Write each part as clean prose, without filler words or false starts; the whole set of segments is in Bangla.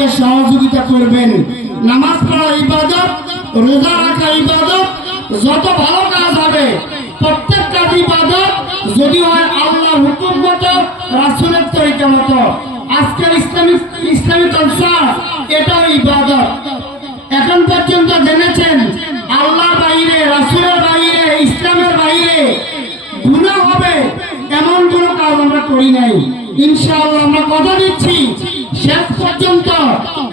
আমাদেরকে সহযোগিতা করবেন। নামাজ পড়া ইবাদত, রোজা রাখা ইবাদত, যত ভালো কাজ হবে প্রত্যেক কাজ ইবাদত, যদি হয় আল্লাহর হুকুম মতো, রাসূলের তরিকা মতো। আজকের ইসলামী চর্চা এটাও ইবাদত। এখন পর্যন্ত জেনেছেন আল্লাহর বাইরে, রাসূলের বাইরে, ইসলামের বাইরে গুনাহ হবে এমন কোন কাজ আমরা করি নাই। ইনশাআল্লাহ আমরা কথা দিচ্ছি শেষ পর্যন্ত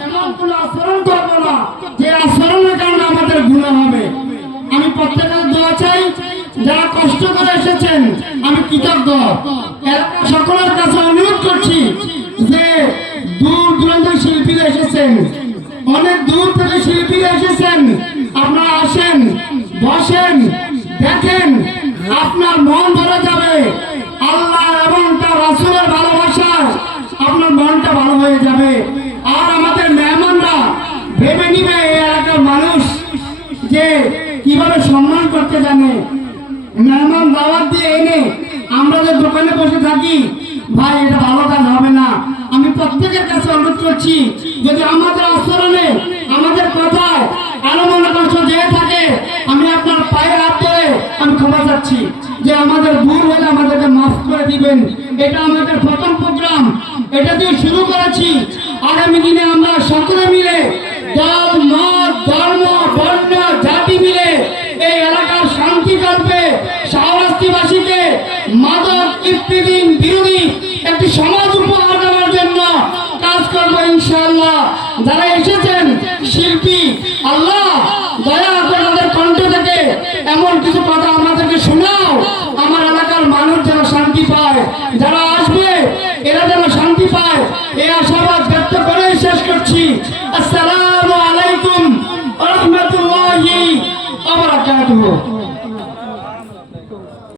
এমন কোন আচরণ করব না যে আচরণের কারণে আমাদের গুনাহ হবে। আমি প্রত্যেকের দোয়া চাই, যারা কষ্ট করে এসেছেন আমি কৃতজ্ঞ। সকলের কাছে অনুরোধ করছি যে দূর দূরান্ত শিল্পীরা এসেছেন, অনেক দূর থেকে শিল্পীরা এসেছেন, আপনারা আসেন, বসেন, দেখেন, আপনার মন ভরে যাবে। আল্লাহ এবং তার রাসূলের ভালোবাসায় আপনার মনটা ভালো হয়ে যাবে। আর আমাদের মেহমানরা ভেবে নিবে এই এলাকার মানুষ যে কিভাবে সম্মান করতে জানে। মেহমান দাওয়াত দিয়ে এনে আমরা যে দোকানে বসে থাকি, ভাই এটা ভালো কাজ হবে না। আমি প্রত্যেকের কাছে অনুরোধ করছি, যদি আমাদের আচরণে, আমাদের কথায় আরো মনে কষ্ট দিয়ে থাকে, আমি আপনার পায়ে হাত ধরে আমি ক্ষমা চাচ্ছি যে আমাদের ভুল হলে আমাদেরকে মাফ করে দিবেন। এটা আমাদের প্রথম প্রোগ্রাম, এটা দিয়ে শুরু করেছি। আগামী দিনে আমরা সকলে মিলে দল, মত, ধর্ম, বর্ণ, জাতি মিলে এই এলাকার শান্তি কার্যে শাহরাস্তিবাসীকে মাদক ইফতিরিং বিরোধী একটি সমাজ উপহার দেওয়ার জন্য কাজ করব ইনশাআল্লাহ। যারা এসেছেন শিল্পী, আল্লাহ দয়া করে তাদের কণ্ঠ থেকে এমন কিছু কথা আমাদেরকে শোনাও, আমার এলাকার মানুষ যেন শান্তি পায়, যারা আসবে এরা যেন শান্তি পায়, এই আশাবাদ ব্যক্ত করে শেষ করছি। আসসালামু আলাইকুম ওয়া রাহমাতুল্লাহি ওয়া বারাকাতুহু।